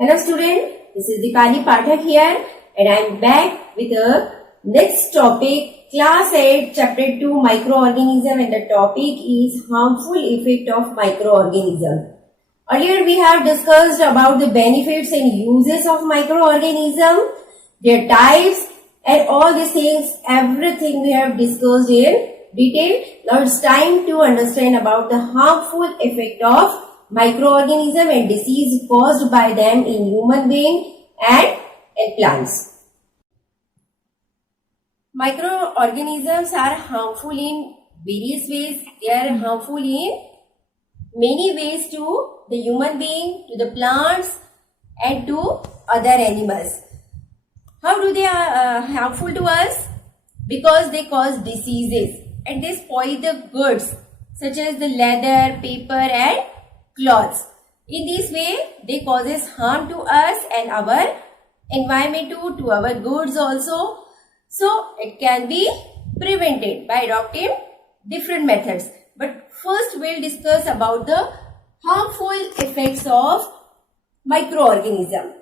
Hello student, this is Dipali Pathak here and I am back with the next topic, class 8 chapter 2 microorganism, and the topic is harmful effect of microorganism. Earlier we have discussed about the benefits and uses of microorganism, their types and all these things, everything we have discussed in detail. Now it's time to understand about the harmful effect of microorganism and disease caused by them in human being and in plants. Microorganisms are harmful in various ways. They are harmful in many ways to the human being, to the plants and to other animals. How do they are harmful to us? Because they cause diseases and they spoil the goods such as the leather, paper and cloths. In this way, they causes harm to us and our environment too, to our goods also. So, it can be prevented by adopting different methods. But first, we'll discuss about the harmful effects of microorganism.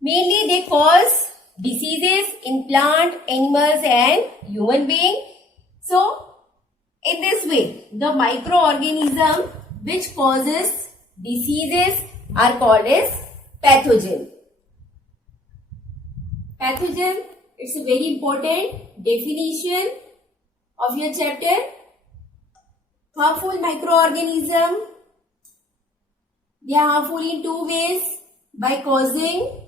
Mainly, they cause diseases in plant, animals and human being. So, in this way, the microorganism which causes diseases are called as pathogen. Pathogen, it's a very important definition of your chapter. Harmful microorganism, they are harmful in two ways: by causing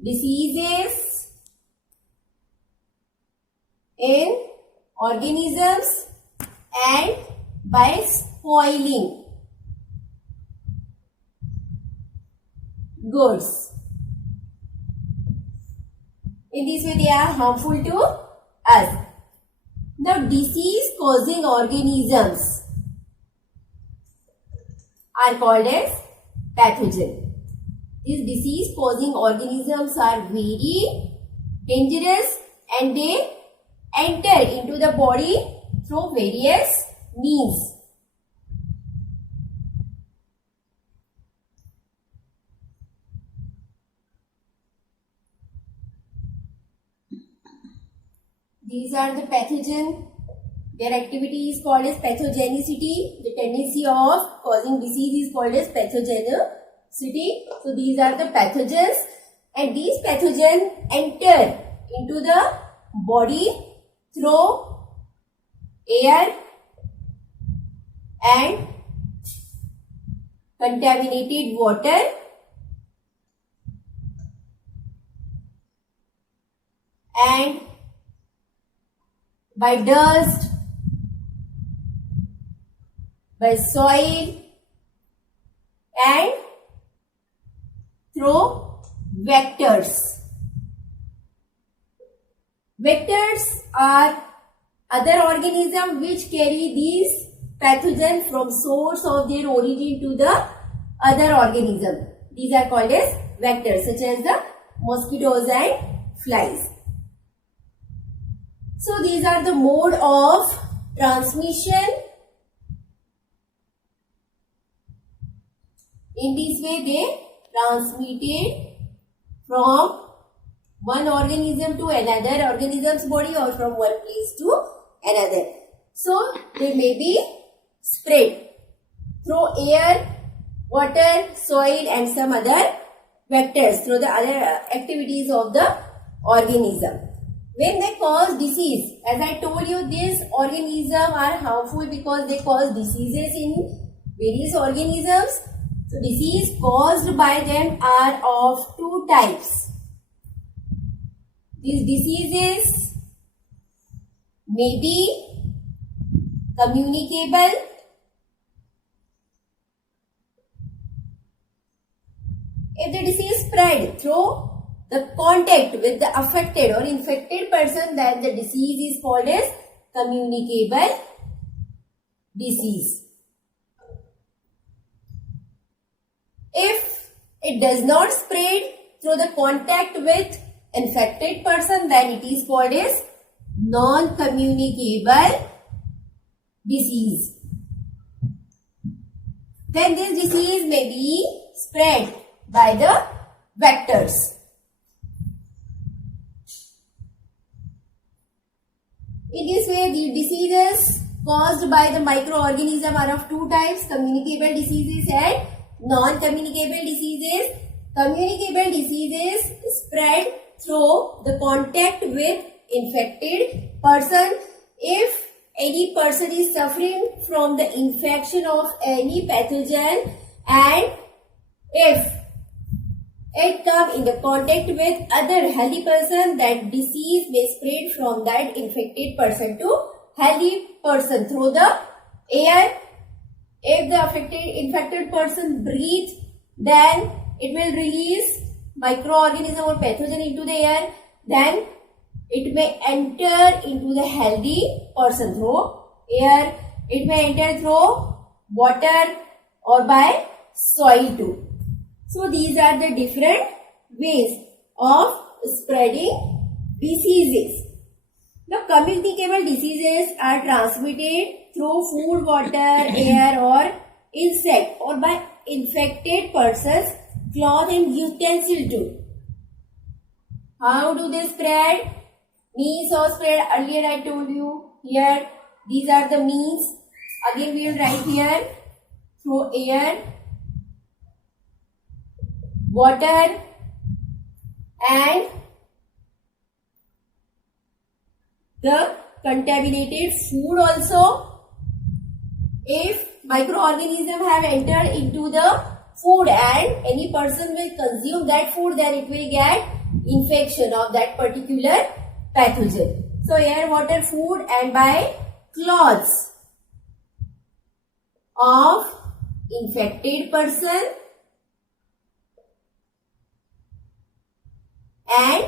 diseases in organisms and by spoiling goods. In this way, they are harmful to us. Now, disease causing organisms are called as pathogen. These disease causing organisms are very dangerous and they enter into the body through various means. These are the pathogen. Their activity is called as pathogenicity. The tendency of causing disease is called as pathogenicity. So these are the pathogens, and these pathogens enter into the body through air and contaminated water and by dust, by soil and through vectors. Vectors are other organisms which carry these pathogens from source of their origin to the other organism. These are called as vectors, such as the mosquitoes and flies. So these are the mode of transmission. In this way, they transmitted from one organism to another organism's body or from one place to another. So, they may be spread through air, water, soil and some other vectors through the other activities of the organism. When they cause disease, as I told you, these organisms are harmful because they cause diseases in various organisms. So, disease caused by them are of two types. These diseases may be communicable if the disease spread through the contact with the affected or infected person, then the disease is called as communicable disease. If it does not spread through the contact with infected person, then it is called as non-communicable disease. then this disease may be spread by the vectors. In this way, the diseases caused by the microorganism are of two types: communicable diseases and non-communicable diseases. Communicable diseases spread through the contact with infected person. If any person is suffering from the infection of any pathogen and if it come in the contact with other healthy person, that disease may spread from that infected person to healthy person through the air. If the infected person breathes, then it will release microorganism or pathogen into the air. Then it may enter into the healthy person through air. It may enter through water or by soil too. So these are the different ways of spreading diseases. Now, communicable diseases are transmitted through food, water, air or insect or by infected persons, cloth and utensil too. How do they spread? Means of spread, earlier I told you. Here, these are the means. Again we will write here: through air, water and the contaminated food also. If microorganisms have entered into the food and any person will consume that food, then it will get infection of that particular pathogen. So air, water, food and by cloths of infected person and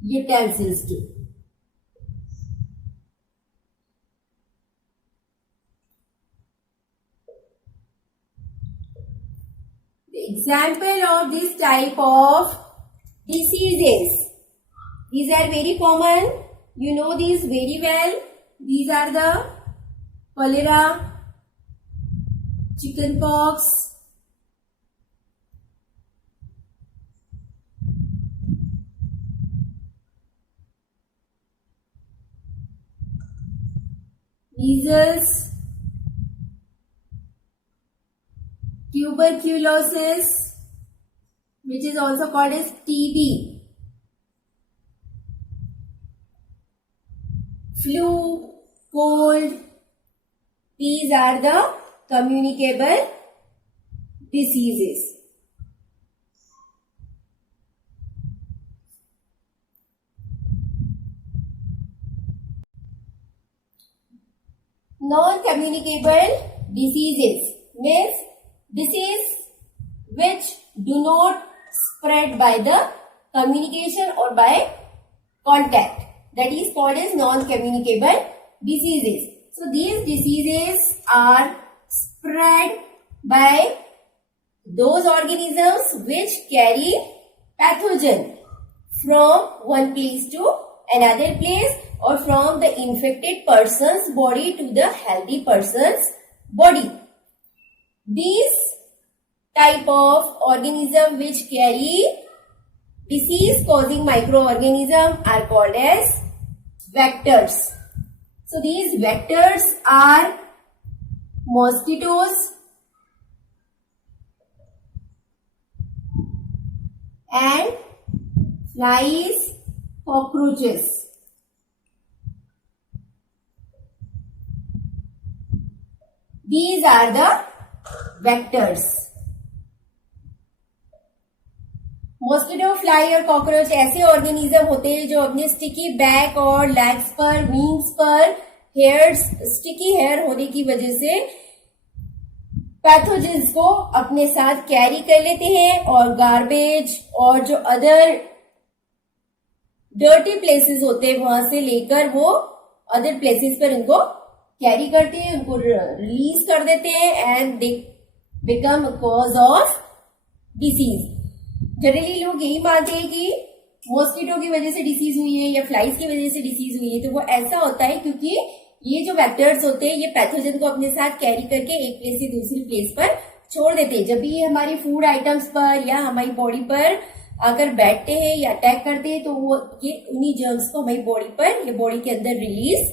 utensils too. The example of this type of diseases, these are very common. You know these very well. These are the cholera, chickenpox, measles, tuberculosis, which is also called as TB, flu, cold. These are the communicable diseases. Non-communicable diseases means disease which do not spread by the communication or by contact. That is called as non-communicable diseases. So these diseases are spread by those organisms which carry pathogen from one place to another place or from the infected person's body to the healthy person's body. These type of organism which carry disease causing microorganism are called as vectors. So these vectors are mosquitoes and flies, cockroaches. These are the vectors. Mosquito, fly और cockroach ऐसे organism होते हैं जो अपने sticky back और legs पर, wings पर hairs, sticky hair होने की वजह से पैथोजेंस को अपने साथ कैरी कर लेते हैं और गार्बेज और जो अदर डर्टी प्लेसेस होते हैं वहां से लेकर वो अदर प्लेसेस पर इनको कैरी करते हैं, उनको रिलीज कर देते हैं and they become cause of disease. Generally लोग यही मानते हैं कि मॉस्किटो की वजह से डिसीज हुई है या फ्लाइज की वजह से डिसीज हुई है. तो वो ऐसा होता है क्योंकि ये जो वेक्टर्स होते हैं ये पैथोजन को अपने साथ कैरी करके एक प्लेस से दूसरी प्लेस पर छोड़ देते हैं। जब भी ये हमारी फूड आइटम्स पर या हमारी बॉडी पर अगर बैठते हैं या अटैक करते हैं तो वो ये उन्हीं जर्म्स को हमारी बॉडी पर या बॉडी के अंदर रिलीज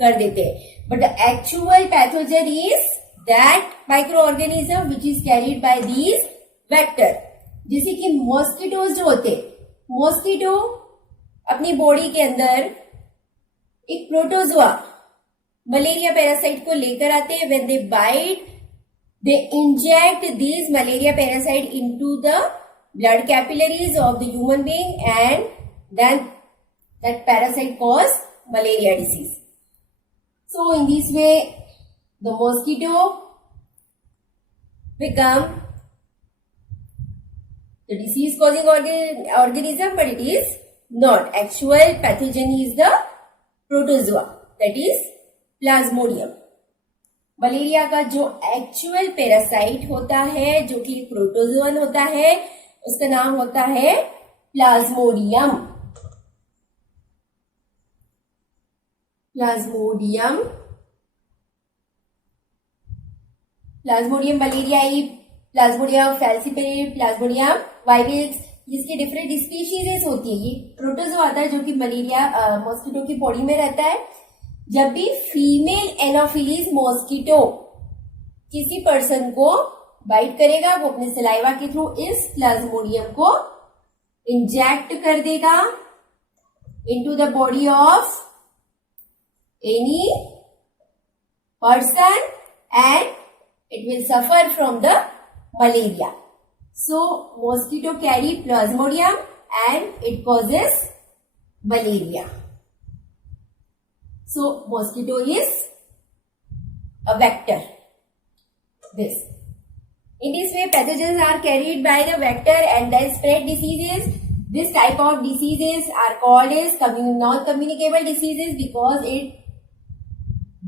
कर देते हैं। But the actual pathogen is that micro organism which is carried bye these vector. जैसे कि मॉस्किटोज जो होते, मॉस्किटो अपनी बॉडी के अंदर एक प्रोटोजोआ मलेरिया पैरासाइट को लेकर आते हैं। When they bite they inject these malaria parasite into the blood capillaries of the human being and then that parasite cause malaria disease. So in this way the mosquito become the disease causing organism, but it is not. Actual pathogen is the protozoa, that is plasmodium. Malaria का जो actual parasite होता है जो कि protozoan होता है उसका नाम होता है प्लाज्मोडियम। प्लाज्मोडियम मलेरियाई, प्लाज्मोडियम फैल्सिपेरी, प्लाज्मोडियम वाइविक्स, जिसकी डिफरेंट स्पीशीज होती है। ये प्रोटोजोआ आता है जो कि मलेरिया मॉस्किटो की बॉडी में रहता है। जब भी फीमेल एनोफिलीज मॉस्किटो किसी पर्सन को बाइट करेगा वो अपने सलाइवा के थ्रू इस प्लाज्मोडियम को इंजेक्ट कर देगा into the body of any person and it will suffer from the malaria. So mosquito carry Plasmodium and it causes malaria. So mosquito is a vector. This. In this way, pathogens are carried by the vector and then spread diseases. This type of diseases are called as non-communicable diseases because it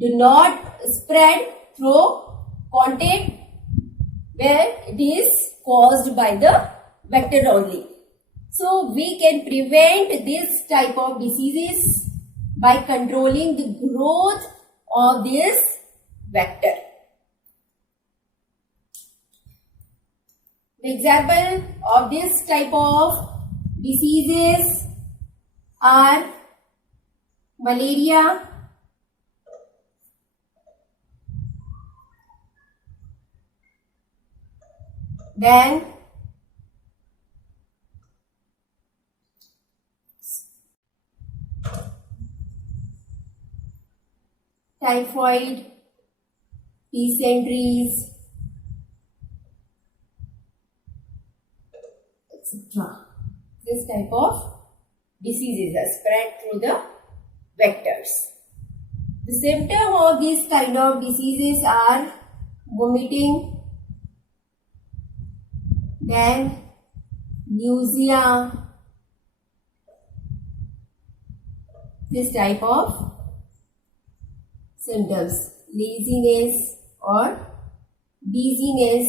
do not spread through contact where it is caused by the vector only. So we can prevent this type of diseases by controlling the growth of this vector. The example of this type of diseases are malaria, then typhoid, dysenteries, etc. This type of diseases are spread through the vectors. The symptoms of these kind of diseases are vomiting, then nausea, this type of symptoms, laziness or dizziness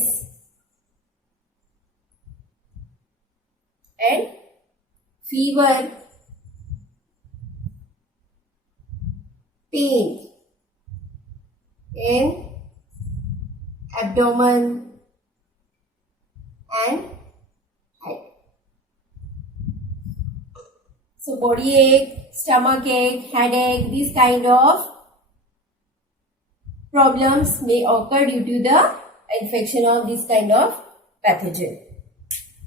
and fever, pain in abdomen and head. So body ache, stomach ache, headache, these kind of problems may occur due to the infection of this kind of pathogen.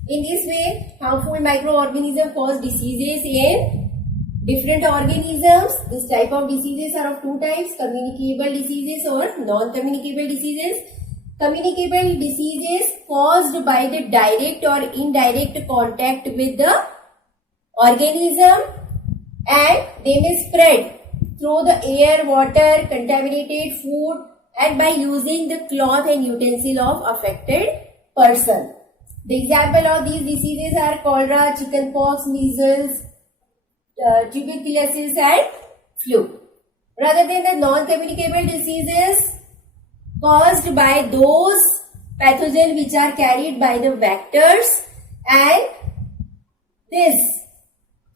In this way, harmful microorganisms cause diseases in different organisms. This type of diseases are of two types, communicable diseases or non-communicable diseases. Communicable diseases caused by the direct or indirect contact with the organism and they may spread through the air, water, contaminated food and by using the cloth and utensil of affected person. The example of these diseases are cholera, chickenpox, measles, tuberculosis and flu. Rather than the non-communicable diseases caused by those pathogens which are carried by the vectors and this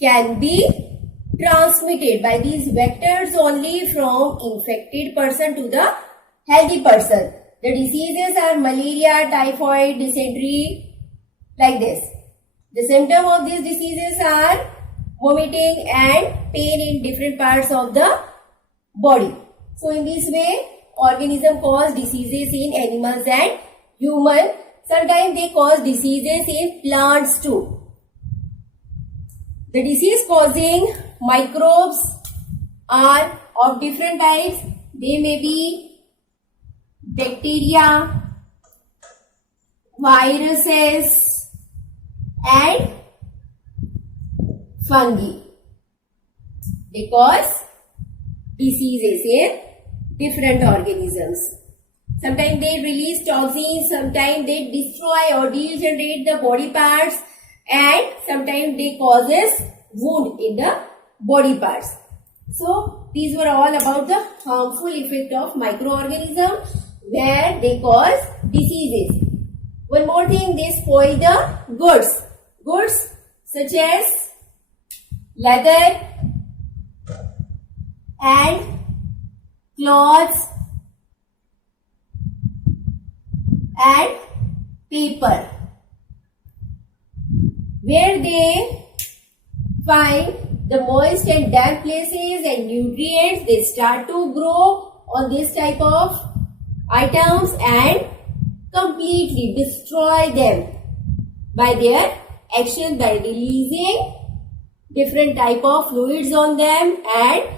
can be transmitted by these vectors only from infected person to the healthy person. The diseases are malaria, typhoid, dysentery, like this. The symptoms of these diseases are vomiting and pain in different parts of the body. So in this way, organism cause diseases in animals and human. Sometimes they cause diseases in plants too. The disease causing microbes are of different types. They may be bacteria, viruses and fungi. They cause diseases in different organisms. Sometimes they release toxins, sometimes they destroy or degenerate the body parts, and sometimes they causes wound in the body parts. So these were all about the harmful effect of microorganisms where they cause diseases. One more thing, they spoil the goods. Goods such as leather and clothes and paper, where they find the moist and damp places and nutrients, they start to grow on this type of items and completely destroy them by their action, by releasing different type of fluids on them and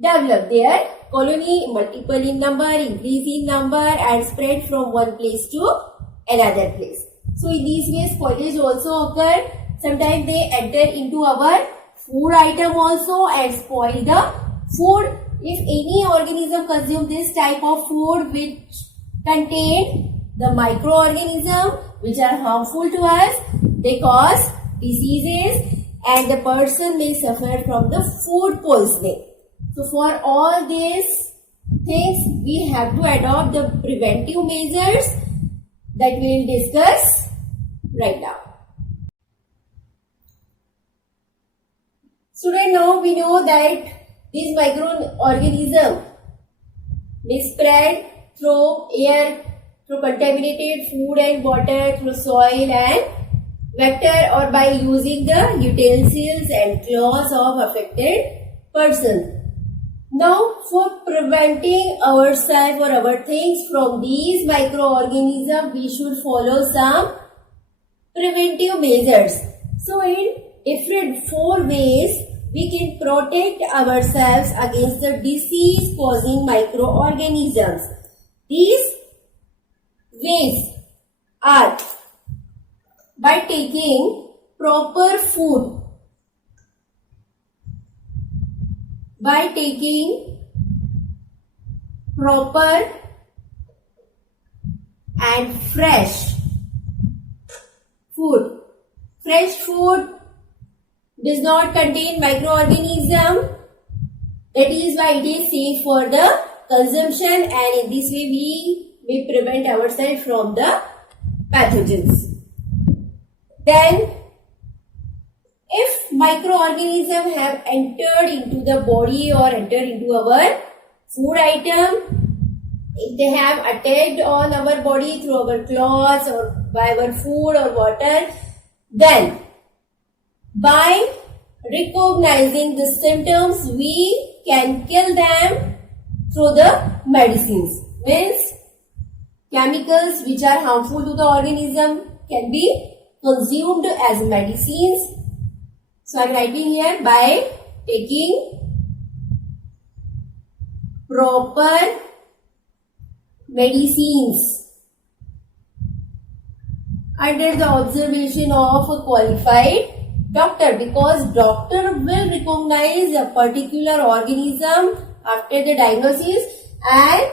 develop their colony, multiple in number, increase in number and spread from one place to another place. So in these ways spoilage also occur. Sometimes they enter into our food item also and spoil the food. If any organism consume this type of food which contain the microorganism which are harmful to us, they cause diseases and the person may suffer from the food poisoning. So for all these things, we have to adopt the preventive measures that we will discuss right now. Students, now we know that these microorganisms may spread through air, through contaminated food and water, through soil and vector, or by using the utensils and cloths of affected persons. Now, for preventing ourselves or our things from these microorganisms, we should follow some preventive measures. So, in different 4 ways, we can protect ourselves against the disease-causing microorganisms. These ways are by taking proper food, by taking proper and fresh food. Fresh food does not contain microorganism. That is why it is safe for the consumption, and in this way we may prevent ourselves from the pathogens. Then, if microorganisms have entered into the body or entered into our food item, if they have attacked on our body through our clothes or by our food or water, then by recognizing the symptoms, we can kill them through the medicines. Means chemicals which are harmful to the organism can be consumed as medicines. So I am writing here by taking proper medicines under the observation of a qualified doctor, because doctor will recognize a particular organism after the diagnosis and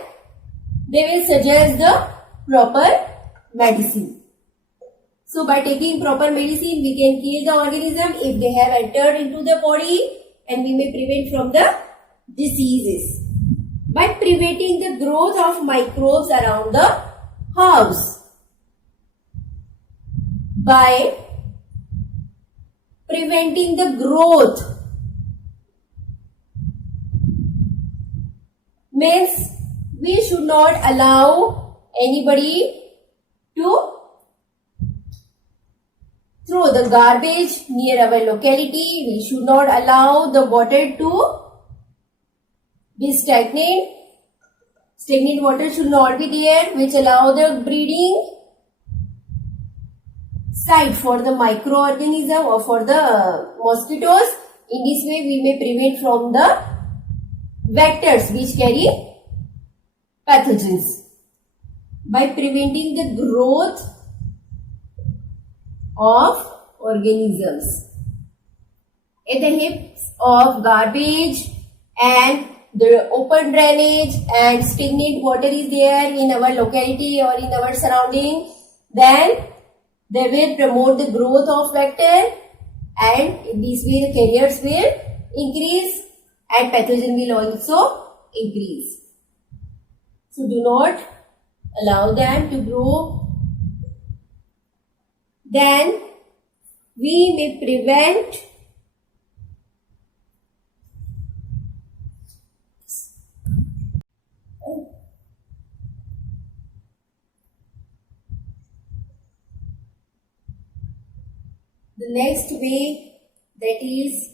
they will suggest the proper medicine. So by taking proper medicine, we can kill the organism if they have entered into the body, and we may prevent from the diseases. By preventing the growth of microbes around the house. By preventing the growth means we should not allow anybody to throw the garbage near our locality. We should not allow the water to be stagnant. Stagnant water should not be there, which allow the breeding site for the microorganism or for the mosquitoes. In this way, we may prevent from the vectors which carry pathogens. By preventing the growth of organisms. At the heaps of garbage and the open drainage and stagnant water is there in our locality or in our surrounding, then they will promote the growth of vector, and in this way the carriers will increase and pathogen will also increase. So do not allow them to grow. Then we may prevent the next way, that is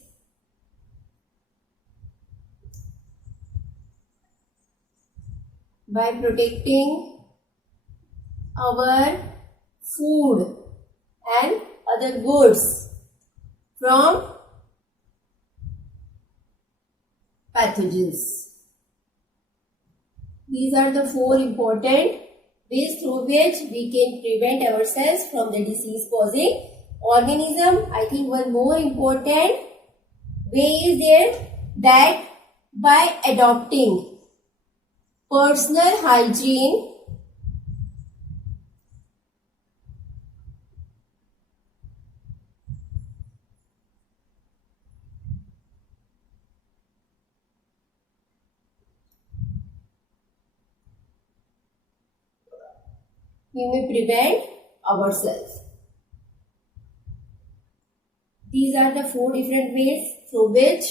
by protecting our food and other goods from pathogens. These are the 4 important ways through which we can prevent ourselves from the disease causing organism. I think one more important way is there, that by adopting personal hygiene we may prevent ourselves. These are the 4 different ways through which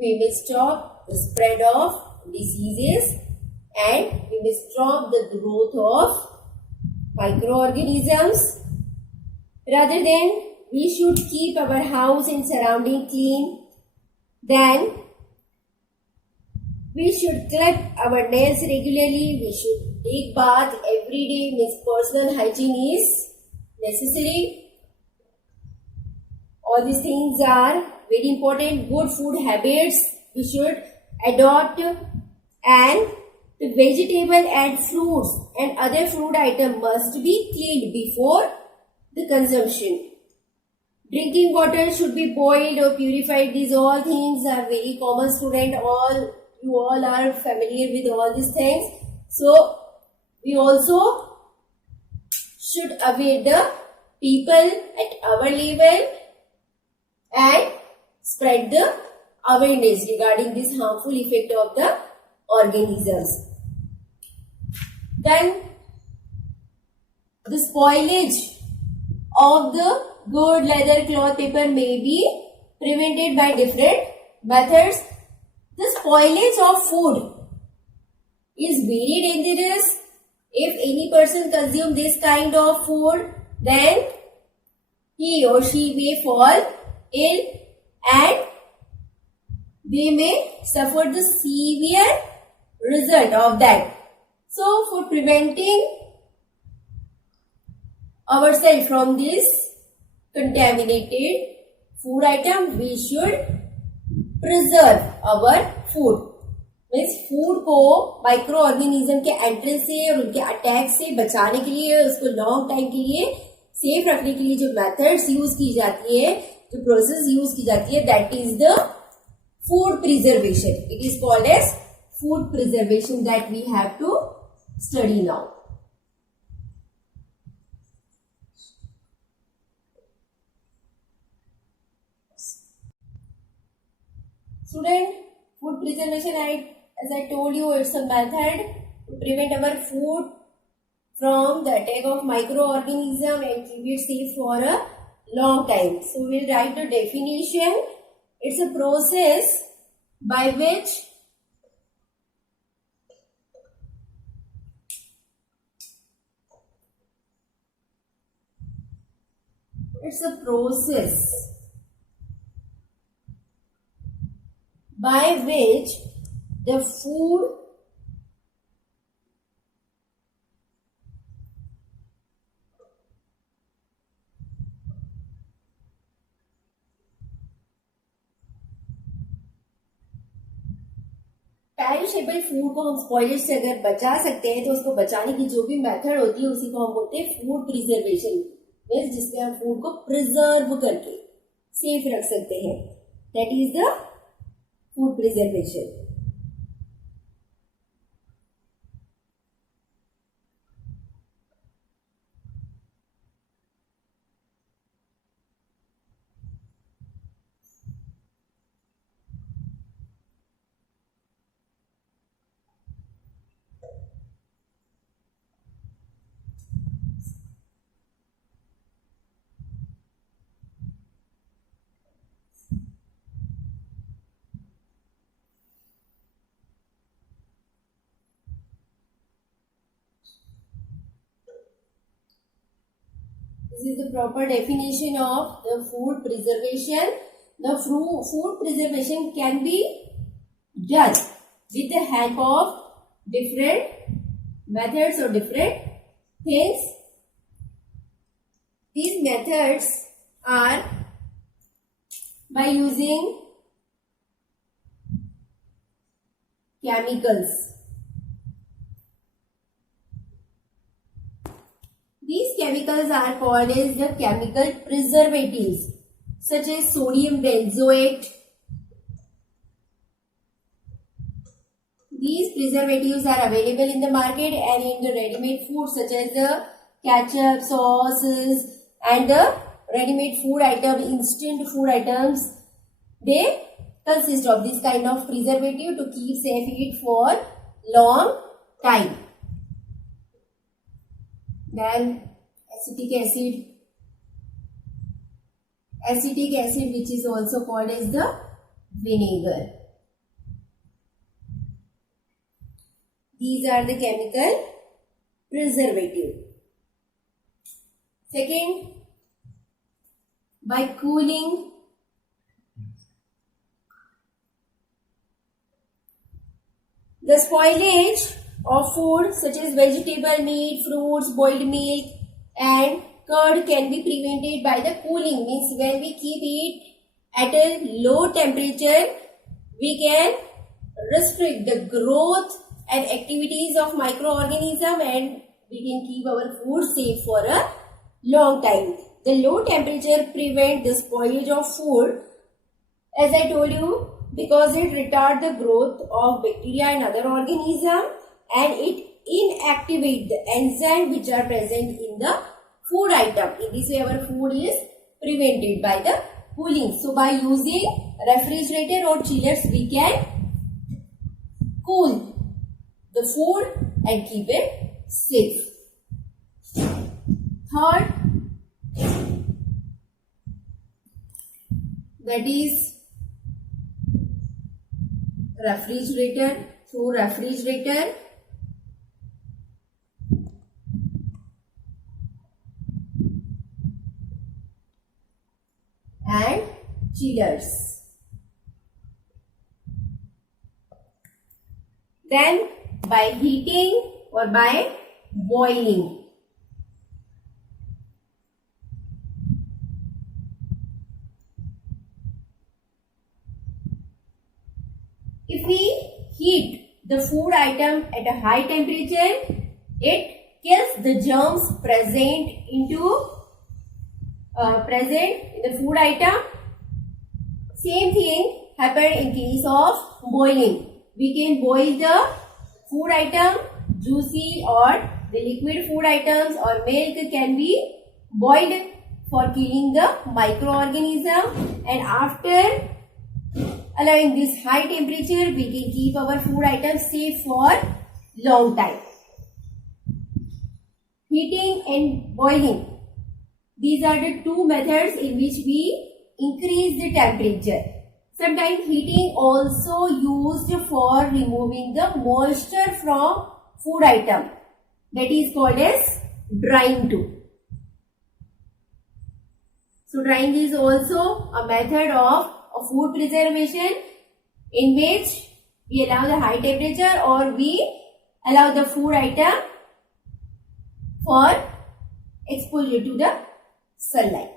we may stop the spread of diseases and we may stop the growth of microorganisms. Rather than we should keep our house and surrounding clean, then we should clip our nails regularly, we should take bath every day, means personal hygiene is necessary. All these things are very important. Good food habits we should adopt, and the vegetable and fruits and other food items must be cleaned before the consumption. Drinking water should be boiled or purified. These all things are very common, student. You all are familiar with all these things. So we also should aware the people at our level and spread the awareness regarding this harmful effect of the organisms. Then the spoilage of the good leather, cloth, paper may be prevented by different methods. The spoilage of food is very dangerous. If any person consume this kind of food, then he or she may fall ill and they may suffer the severe result of that. So for preventing ourselves from this contaminated food item, we should preserve our food. Means food को micro organism के entrance से और उनके attack से बचाने के लिए, उसको लॉन्ग टाइम के लिए सेफ रखने के लिए जो मेथड्स यूज की जाती है, जो प्रोसेस यूज की जाती है, that is the food preservation. It is called as food preservation that we have to study now. Student, food preservation, as I told you, it's a method to prevent our food from the attack of microorganism and keep it safe for a long time. So we'll write the definition. It's a process by which It's a process by which the food perishable food को हम spoilage से अगर बचा सकते हैं तो उसको बचाने की जो भी मेथड होती है उसी को हम बोलते हैं फूड प्रिजर्वेशन, मीन्स जिसमें हम फूड को प्रिजर्व करके सेफ रख सकते हैं, that is the food preservation. This is the proper definition of the food preservation. The food preservation can be done with the help of different methods or different things. These methods are by using chemicals. These chemicals are called as the chemical preservatives, such as sodium benzoate. These preservatives are available in the market and in the ready-made food, such as the ketchup, sauces, and the ready-made food item, instant food items. They consist of this kind of preservative to keep safe it for long time. Then acetic acid which is also called as the vinegar. These are the chemical preservative. Second, by cooling the spoilage of food such as vegetable, meat, fruits, boiled milk and curd can be prevented by the cooling. Means when we keep it at a low temperature, we can restrict the growth and activities of microorganism and we can keep our food safe for a long time. The low temperature prevent the spoilage of food, as I told you, because it retards the growth of bacteria and other organisms and it inactivate the enzymes which are present in the food item. In this way our food is prevented by the cooling. So by using refrigerator or chillers we can cool the food and keep it safe. Third, that is refrigerator. Through refrigerator and chillers. Then by heating or by boiling. If we heat the food item at a high temperature, it kills the germs present in the food item. Same thing happened in case of boiling. We can boil the food item, juicy or the liquid food items or milk can be boiled for killing the microorganism, and after allowing this high temperature we can keep our food items safe for long time. Heating and boiling. These are the two methods in which we increase the temperature. Sometimes heating also used for removing the moisture from food item. That is called as drying too. So drying is also a method of food preservation in which we allow the high temperature or we allow the food item for exposure to the sunlight.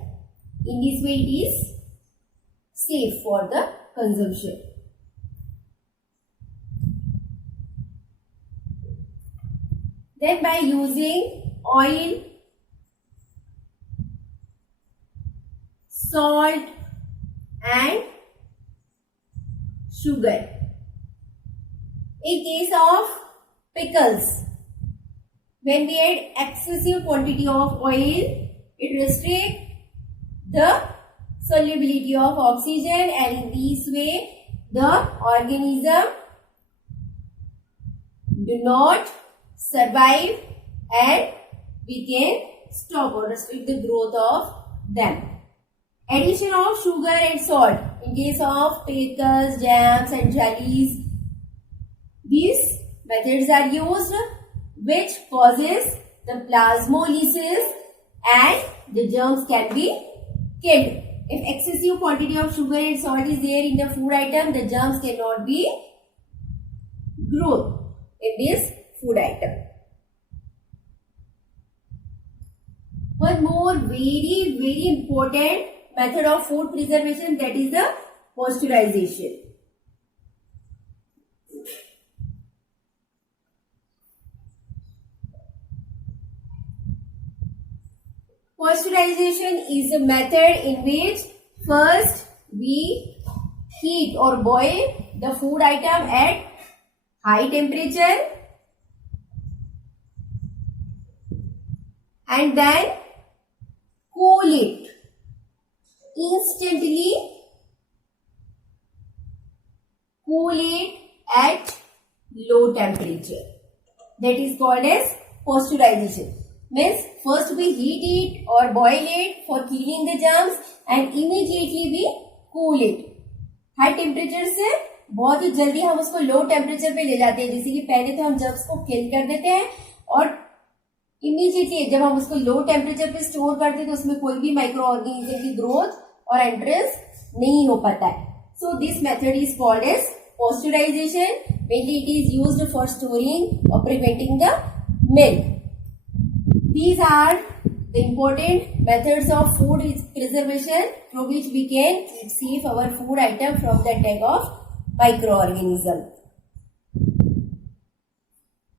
In this way it is safe for the consumption. Then by using oil, salt and sugar. In case of pickles, when we add excessive quantity of oil, it restricts the solubility of oxygen, and in this way the organism do not survive and we can stop or restrict the growth of them. Addition of sugar and salt in case of pickles, jams and jellies. These methods are used which causes the plasmolysis and the germs can be killed. If excessive quantity of sugar and salt is there in the food item, the germs cannot be grown in this food item. One more very important method of food preservation, that is the pasteurization. Pasteurization is a method in which first we heat or boil the food item at high temperature and then cool it instantly, cool it at low temperature. That is called as pasteurization. Means first we heat it or boil it for killing the germs and immediately we cool it. High temperature से बहुत ही जल्दी हम उसको low temperature पे ले जाते हैं, जैसे कि पहले तो हम जर्म्स को किल कर देते हैं और इमीडिएटली जब हम उसको लो टेम्परेचर पे स्टोर करते हैं तो उसमें कोई भी माइक्रो ऑर्गेनिज्म की ग्रोथ और एंट्रेंस नहीं हो पाता है. So this method is called as pasteurization. Mainly it is used for storing or preventing the milk. These are the important methods of food preservation through which we can keep safe our food item from the attack of microorganism.